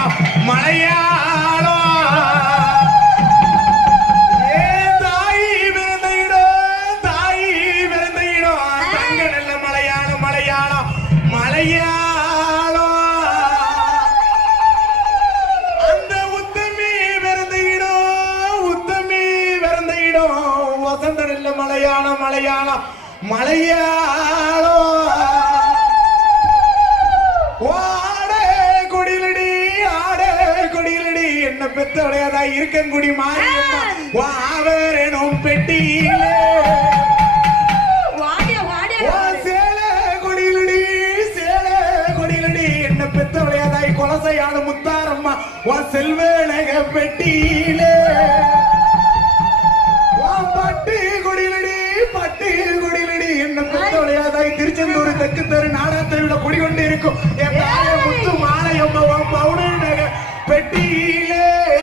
மலையாளம் மலையாளம் ஏ தாய் பிறந்த இடம் தாய் பிறந்த இடம் தங்க நல்ல மலையாளம் மலையாளம் மலையாளம் அந்த உத்தமி பிறந்த இடம் உத்தமி பிறந்த இடம் வசந்த நல்ல மலையாளம் மலையாளம் மலையாளம் ஆடே கொடியிலடி என்ன பெத்தோடையதா இருக்கங்குடி மாரியம்மா வாவரனும் பெட்டியிலே சேல கொடியிலடி என்ன பெத்தோடையதாய் கொலசையான முத்தாரம்மா வா செல்வேனக பெட்டியிலே பட்டு கொடியிலடி என்ன பெத்தோடையதாய் திருச்செந்தூர் தெற்கு தெரு நாடகத்தை விட குடிகொண்டு இருக்கும் என் முத்து மாலை பவுனு